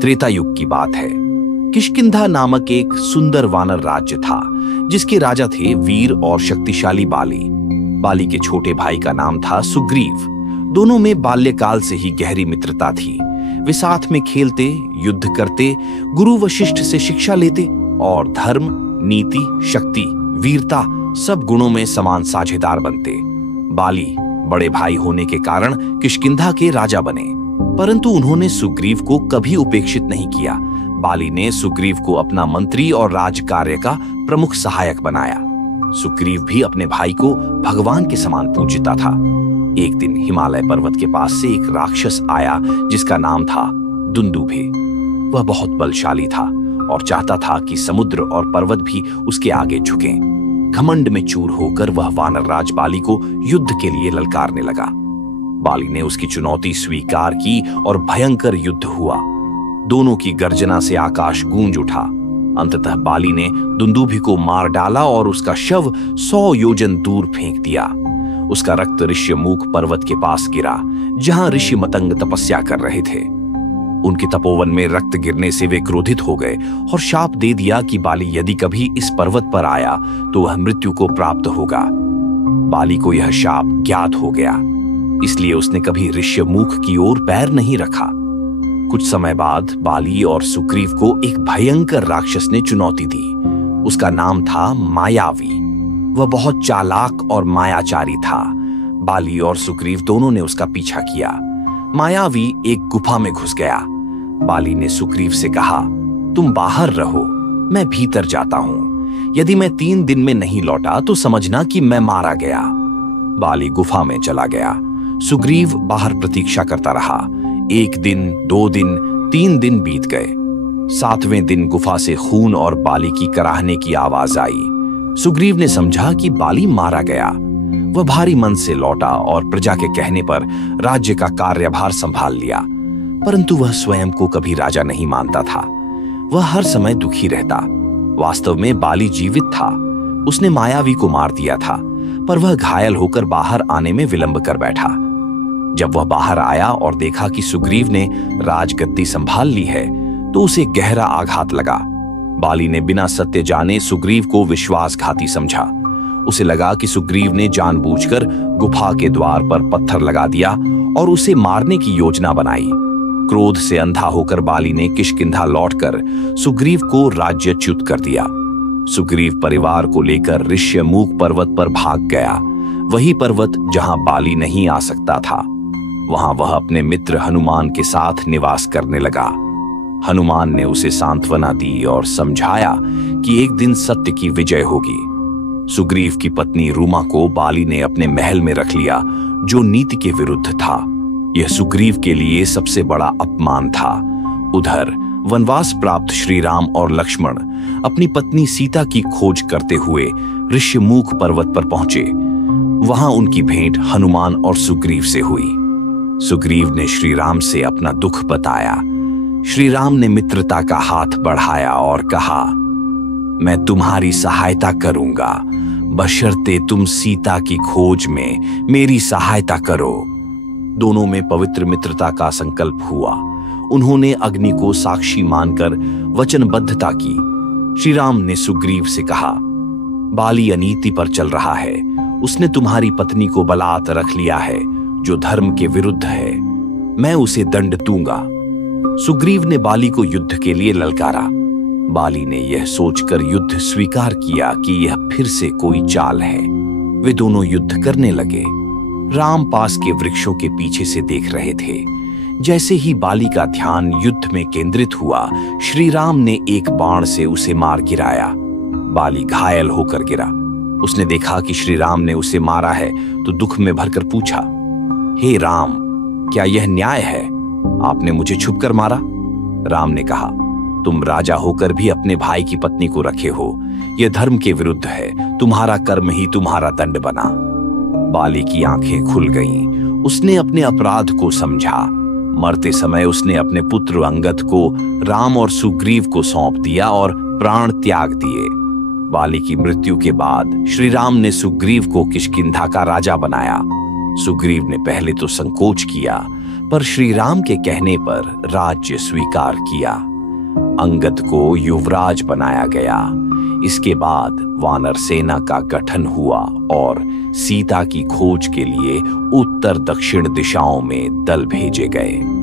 त्रेता युग की बात है। किष्किंधा नामक एक सुंदर वानर राज्य था, जिसके राजा थे वीर और शक्तिशाली बाली। बाली के छोटे भाई का नाम था सुग्रीव। दोनों में बाल्यकाल से ही गहरी मित्रता थी। वे साथ में खेलते, युद्ध करते, गुरु वशिष्ठ से शिक्षा लेते और धर्म, नीति, शक्ति, वीरता सब गुणों में समान साझेदार बनते। बाली बड़े भाई होने के कारण किष्किंधा के राजा बने, परंतु उन्होंने सुग्रीव को कभी उपेक्षित नहीं किया। बाली ने सुग्रीव को अपना मंत्री और राजकार्य का प्रमुख सहायक बनाया। सुग्रीव भी अपने भाई को भगवान के समान पूजता था। एक दिन हिमालय पर्वत के पास से एक राक्षस आया जिसका नाम था दुंदुभे। वह बहुत बलशाली था और चाहता था कि समुद्र और पर्वत भी उसके आगे झुकें। घमंड में चूर होकर वह वानर राज बाली को युद्ध के लिए ललकारने लगा। बाली ने उसकी चुनौती स्वीकार की और भयंकर युद्ध हुआ। दोनों की गर्जना से आकाश गूंज उठा। अंततः बाली ने दुंदुभि को मार डाला और उसका शव 100 योजन दूर फेंक दिया। उसका रक्त ऋष्यमुख पर्वत के पास गिरा, जहां ऋषि मतंग तपस्या कर रहे थे। उनके तपोवन में रक्त गिरने से वे क्रोधित हो गए और शाप दे दिया कि बाली यदि कभी इस पर्वत पर आया तो वह मृत्यु को प्राप्त होगा। बाली को यह शाप ज्ञात हो गया, इसलिए उसने कभी ऋष्यमुख की ओर पैर नहीं रखा। कुछ समय बाद बाली और सुग्रीव को एक भयंकर राक्षस ने चुनौती दी। उसका नाम था मायावी। वह बहुत चालाक और मायाचारी था। बाली और सुग्रीव दोनों ने उसका पीछा किया। मायावी एक गुफा में घुस गया। बाली ने सुग्रीव से कहा, तुम बाहर रहो, मैं भीतर जाता हूं। यदि मैं 3 दिन में नहीं लौटा तो समझना कि मैं मारा गया। बाली गुफा में चला गया। सुग्रीव बाहर प्रतीक्षा करता रहा। 1 दिन, 2 दिन, 3 दिन बीत गए। 7वें दिन गुफा से खून और बाली की कराहने की आवाज आई। सुग्रीव ने समझा कि बाली मारा गया। वह भारी मन से लौटा और प्रजा के कहने पर राज्य का कार्यभार संभाल लिया, परंतु वह स्वयं को कभी राजा नहीं मानता था। वह हर समय दुखी रहता। वास्तव में बाली जीवित था। उसने मायावी को मार दिया था, पर वह घायल होकर बाहर आने में विलंब कर बैठा। जब वह बाहर आया और देखा कि सुग्रीव ने राजगद्दी संभाल ली है, तो उसे गहरा आघात लगा। बाली ने बिना सत्य जाने सुग्रीव को विश्वासघाती समझा। उसे लगा कि सुग्रीव ने जानबूझकर गुफा के द्वार पर पत्थर लगा दिया और उसे मारने की योजना बनाई। क्रोध से अंधा होकर बाली ने किष्किंधा लौटकर सुग्रीव को राज्यच्युत कर दिया। सुग्रीव परिवार को लेकर ऋष्यमुख पर्वत पर भाग गया, वही पर्वत जहां बाली नहीं आ सकता था। वहां वह अपने मित्र हनुमान के साथ निवास करने लगा। हनुमान ने उसे सांत्वना दी और समझाया कि एक दिन सत्य की विजय होगी। सुग्रीव की पत्नी रूमा को बाली ने अपने महल में रख लिया, जो नीति के विरुद्ध था। यह सुग्रीव के लिए सबसे बड़ा अपमान था। उधर वनवास प्राप्त श्री राम और लक्ष्मण अपनी पत्नी सीता की खोज करते हुए ऋष्यमुख पर्वत पर पहुंचे। वहां उनकी भेंट हनुमान और सुग्रीव से हुई। सुग्रीव ने श्री राम से अपना दुख बताया। श्री राम ने मित्रता का हाथ बढ़ाया और कहा, मैं तुम्हारी सहायता करूंगा, बशर्ते तुम सीता की खोज में मेरी सहायता करो। दोनों में पवित्र मित्रता का संकल्प हुआ। उन्होंने अग्नि को साक्षी मानकर वचनबद्धता की। श्री राम ने सुग्रीव से कहा, बाली अनीति पर चल रहा है। उसने तुम्हारी पत्नी को बलात् रख लिया है, जो धर्म के विरुद्ध है। मैं उसे दंड दूंगा। सुग्रीव ने बाली को युद्ध के लिए ललकारा। बाली ने यह सोचकर युद्ध स्वीकार किया कि यह फिर से कोई चाल है। वे दोनों युद्ध करने लगे। राम पास के वृक्षों के पीछे से देख रहे थे। जैसे ही बाली का ध्यान युद्ध में केंद्रित हुआ, श्री राम ने एक बाण से उसे मार गिराया। बाली घायल होकर गिरा। उसने देखा कि श्री राम ने उसे मारा है तो दुख में भरकर पूछा, हे राम, क्या यह न्याय है? आपने मुझे छुपकर मारा। राम ने कहा, तुम राजा होकर भी अपने भाई की पत्नी को रखे हो। यह धर्म के विरुद्ध है। तुम्हारा कर्म ही तुम्हारा दंड बना। बाली की आंखें खुल गईं। उसने अपने अपराध को समझा। मरते समय उसने अपने पुत्र अंगद को राम और सुग्रीव को सौंप दिया और प्राण त्याग दिए। बाली की मृत्यु के बाद श्री राम ने सुग्रीव को किष्किंधा का राजा बनाया। सुग्रीव ने पहले तो संकोच किया, पर श्री राम के कहने पर राज्य स्वीकार किया। अंगद को युवराज बनाया गया। इसके बाद वानर सेना का गठन हुआ और सीता की खोज के लिए उत्तर दक्षिण दिशाओं में दल भेजे गए।